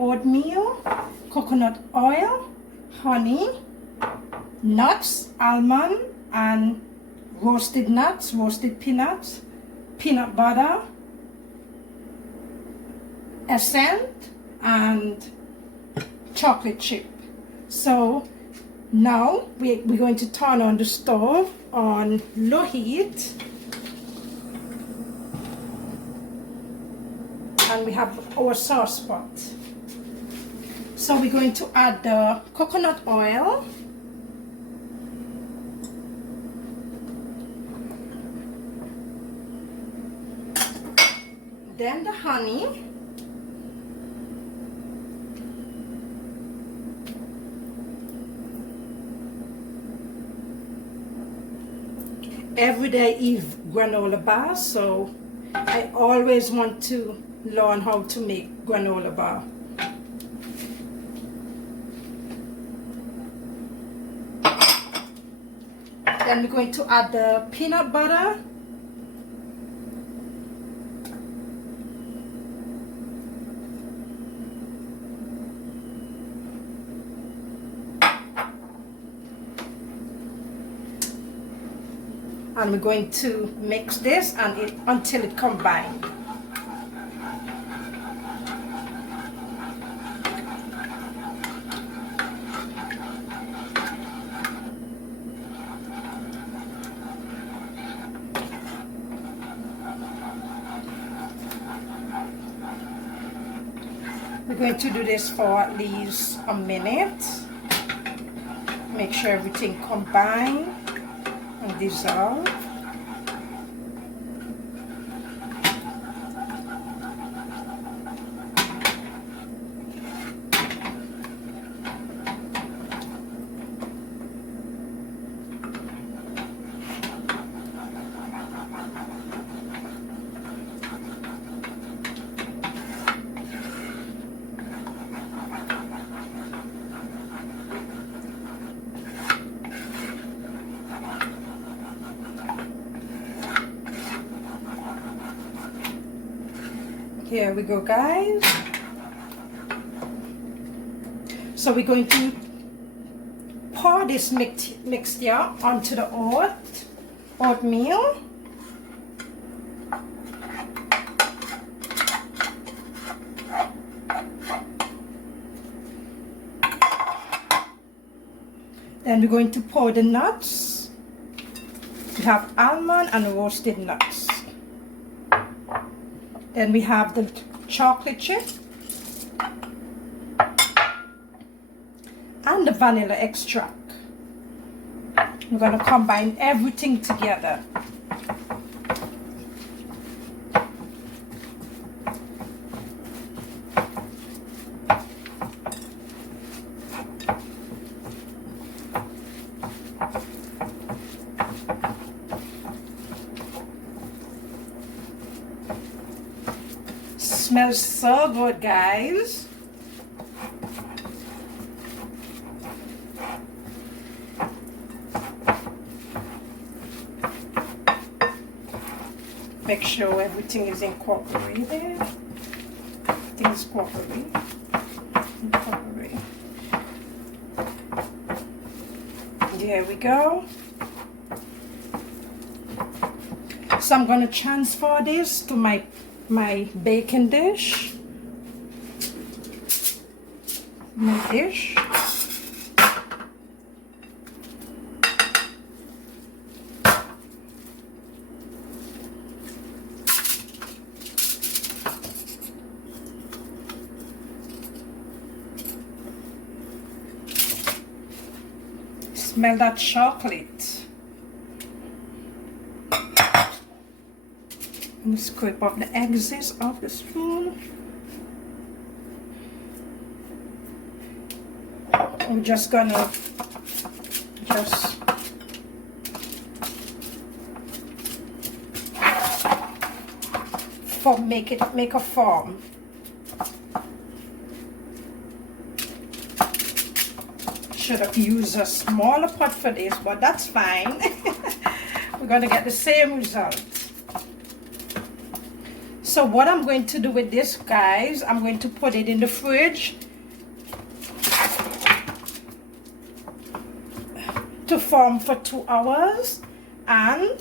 oatmeal, coconut oil, honey, nuts, almond, and roasted nuts, roasted peanuts, peanut butter, essence, and chocolate chip. So now we're going to turn on the stove on low heat, and we have our sauce pot. So we're going to add the coconut oil, then the honey, every day I eat granola bars, so I always want to learn how to make granola bar. Then we're going to add the peanut butter, and we're going to mix this until it combines. We're going to do this for at least a minute. Make sure everything combines and dissolve. Here we go, guys. So we're going to pour this mixture onto the oatmeal. Then we're going to pour the nuts. We have almond and roasted nuts. Then we have the chocolate chip and the vanilla extract. We're going to combine everything together. Smells so good, guys. Make sure everything is incorporated. Everything is incorporated. There we go. So I'm going to transfer this to my baking dish. My dish. Smell that chocolate. And scrape off the excess of the spoon. I'm just gonna make a form. Should have used a smaller pot for this, but that's fine. We're gonna get the same result. So what I'm going to do with this, guys, I'm going to put it in the fridge to form for 2 hours, and